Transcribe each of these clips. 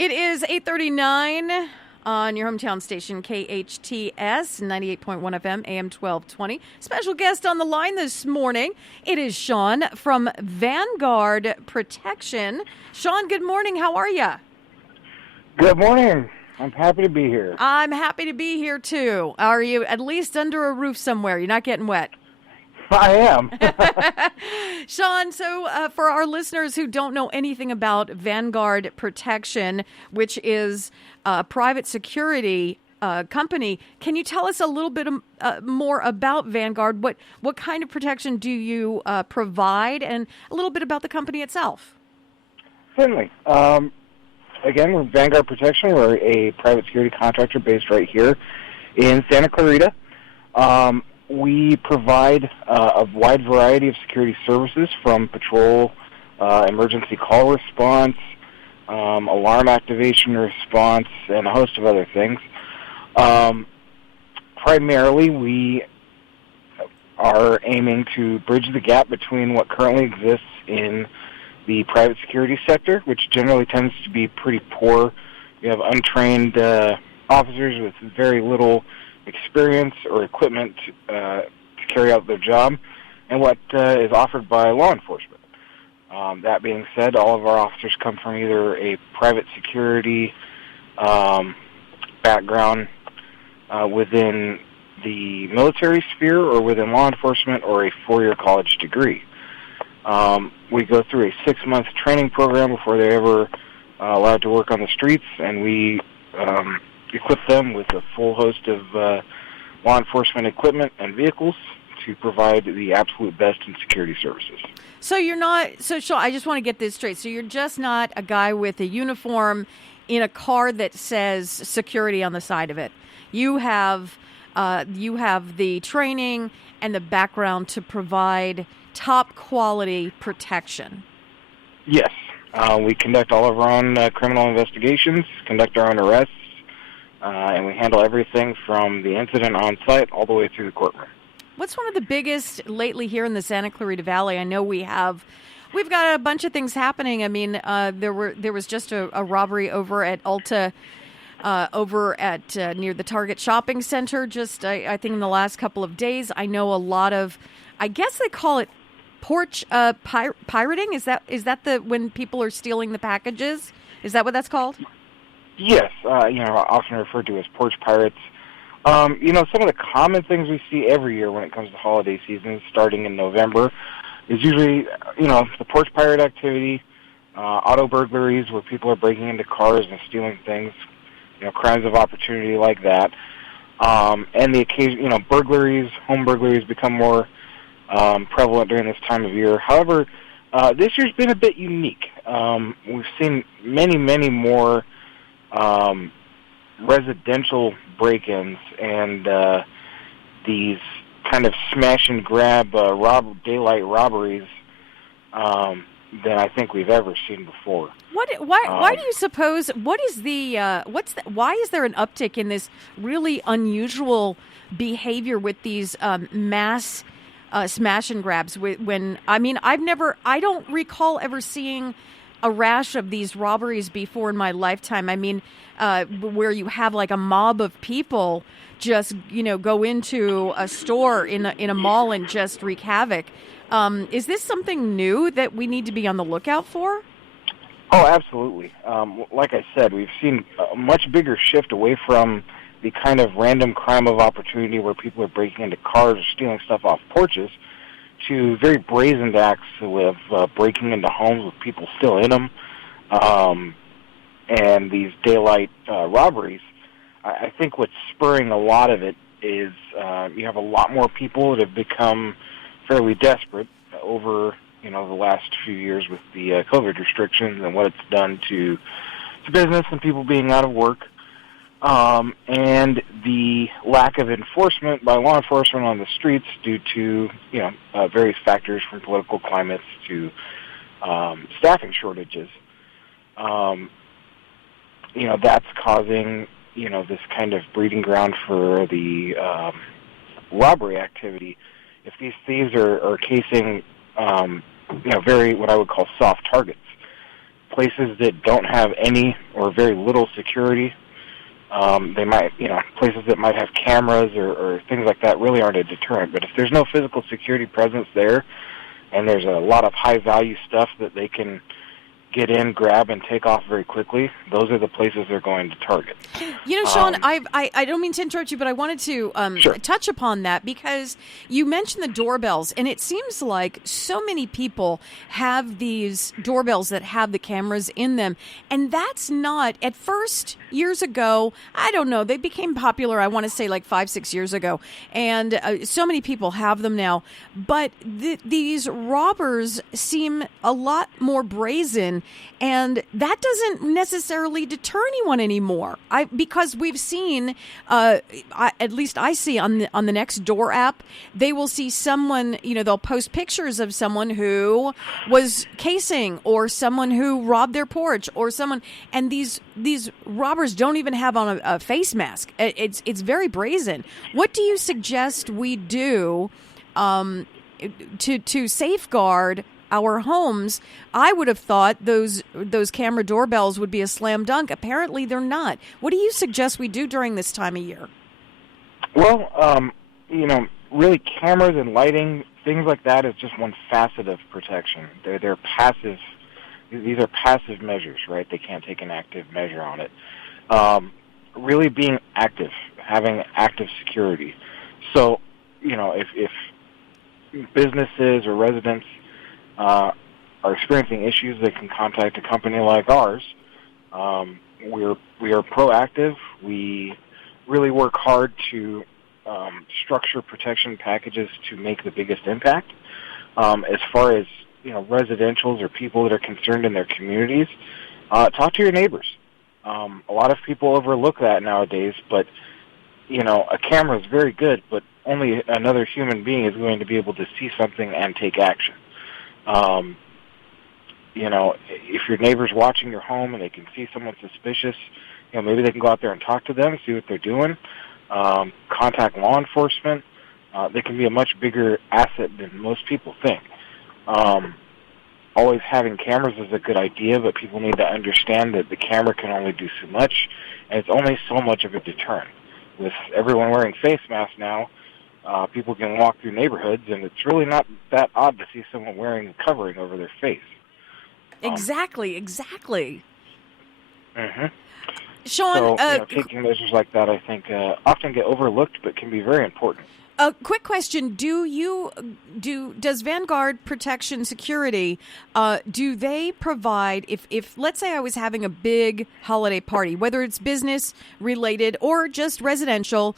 It is 8:39 on your hometown station, KHTS, 98.1 FM, AM 1220. Special guest on the line this morning. It is Shawn from Vanguard Protection. Shawn, good morning. How are you? Good morning. I'm happy to be here. I'm happy to be here, too. Are you at least under a roof somewhere? You're not getting wet? I am. Shawn, so for our listeners who don't know anything about Vanguard Protection, which is a private security company, can you tell us a little bit more about Vanguard? What kind of protection do you provide, and a little bit about the company itself? Certainly. Again, we're Vanguard Protection. We're a private security contractor based right here in Santa Clarita. We provide a wide variety of security services, from patrol, emergency call response, alarm activation response, and a host of other things. Primarily, we are aiming to bridge the gap between what currently exists in the private security sector, which generally tends to be pretty poor. You have untrained officers with very little experience or equipment to carry out their job, and what is offered by law enforcement. That being said, all of our officers come from either a private security background within the military sphere, or within law enforcement, or a four-year college degree. We go through a 6-month training program before they're ever allowed to work on the streets, and we equip them with a full host of law enforcement equipment and vehicles to provide the absolute best in security services. So you're not, Shawn, I just want to get this straight. So you're just not a guy with a uniform in a car that says security on the side of it. You have the training and the background to provide top quality protection. Yes. We conduct all of our own criminal investigations, conduct our own arrests, and we handle everything from the incident on site all the way through the courtroom. What's one of the biggest lately here in the Santa Clarita Valley? I know we've got a bunch of things happening. I mean, there was just a robbery over at Ulta, near the Target shopping center. Just I think in the last couple of days, I know a lot of, I guess they call it porch pirating. Is that when people are stealing the packages? Is that what that's called? Yes, often referred to as porch pirates. Some of the common things we see every year when it comes to holiday season, starting in November, is usually, the porch pirate activity, auto burglaries where people are breaking into cars and stealing things, crimes of opportunity like that, and the occasion, burglaries, home burglaries become more prevalent during this time of year. However, this year's been a bit unique. We've seen many, many more residential break-ins and these kind of smash and grab daylight robberies than I think we've ever seen before. Why do you suppose? Why is there an uptick in this really unusual behavior with these mass smash and grabs? I don't recall ever seeing a rash of these robberies before in my lifetime. I mean, where you have like a mob of people just, go into a store in a mall and just wreak havoc. Is this something new that we need to be on the lookout for? Oh, absolutely. Like I said, we've seen a much bigger shift away from the kind of random crime of opportunity where people are breaking into cars or stealing stuff off porches, to very brazen acts with breaking into homes with people still in them, and these daylight robberies. I think what's spurring a lot of it is you have a lot more people that have become fairly desperate over the last few years with the COVID restrictions and what it's done to business and people being out of work. And the lack of enforcement by law enforcement on the streets due to, various factors from political climates to staffing shortages. That's causing, this kind of breeding ground for the robbery activity. If these thieves are casing, very what I would call soft targets, places that don't have any or very little security. They might, places that might have cameras or things like that really aren't a deterrent. But if there's no physical security presence there, and there's a lot of high-value stuff that they can get in, grab, and take off very quickly, those are the places they're going to target. Shawn, I don't mean to interrupt you, but I wanted to Sure. touch upon that because you mentioned the doorbells, and it seems like so many people have these doorbells that have the cameras in them, and that's not, at first, years ago, I don't know, they became popular, I want to say like 5-6 years ago, and so many people have them now, but these robbers seem a lot more brazen, and that doesn't necessarily deter anyone anymore. Because we've seen, at least I see on the Nextdoor app, they will see someone, they'll post pictures of someone who was casing or someone who robbed their porch or someone, and these robbers don't even have on a face mask. It's very brazen. What do you suggest we do to safeguard our homes? I would have thought those camera doorbells would be a slam dunk. Apparently, they're not. What do you suggest we do during this time of year? Well, really cameras and lighting, things like that is just one facet of protection. They're passive. These are passive measures, right? They can't take an active measure on it. Really being active, having active security. So, if businesses or residents are experiencing issues, they can contact a company like ours. We are proactive. We really work hard to structure protection packages to make the biggest impact. As far as residentials or people that are concerned in their communities, talk to your neighbors. A lot of people overlook that nowadays, but a camera is very good, but only another human being is going to be able to see something and take action. If your neighbor's watching your home and they can see someone suspicious, maybe they can go out there and talk to them, see what they're doing, contact law enforcement. They can be a much bigger asset than most people think. Always having cameras is a good idea, but people need to understand that the camera can only do so much, and it's only so much of a deterrent. With everyone wearing face masks now, people can walk through neighborhoods, and it's really not that odd to see someone wearing a covering over their face. Exactly. Mm-hmm. Shawn, so, taking measures like that, I think, often get overlooked, but can be very important. A quick question: does Vanguard Protection Security do they provide if let's say I was having a big holiday party, whether it's business related or just residential,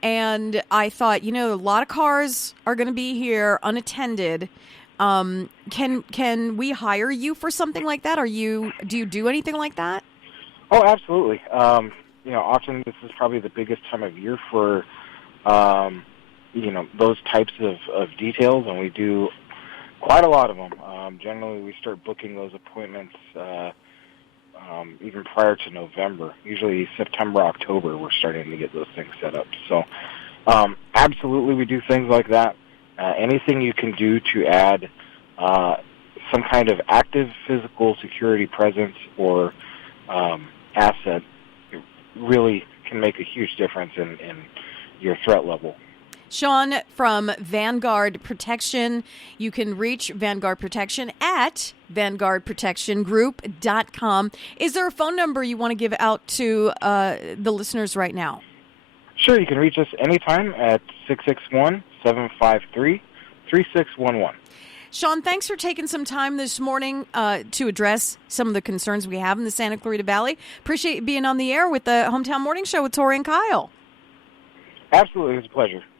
and I thought a lot of cars are going to be here unattended. Can we hire you for something like that? Do you do anything like that? Oh, absolutely. Often this is probably the biggest time of year for those types of details, and we do quite a lot of them. Generally, we start booking those appointments even prior to November. Usually September, October, we're starting to get those things set up. So absolutely we do things like that. Anything you can do to add some kind of active physical security presence or asset really can make a huge difference in your threat level. Shawn from Vanguard Protection. You can reach Vanguard Protection at vanguardprotectiongroup.com. Is there a phone number you want to give out to the listeners right now? Sure, you can reach us anytime at 661-753-3611. Shawn, thanks for taking some time this morning to address some of the concerns we have in the Santa Clarita Valley. Appreciate you being on the air with the Hometown Morning Show with Tori and Kyle. Absolutely, it was a pleasure.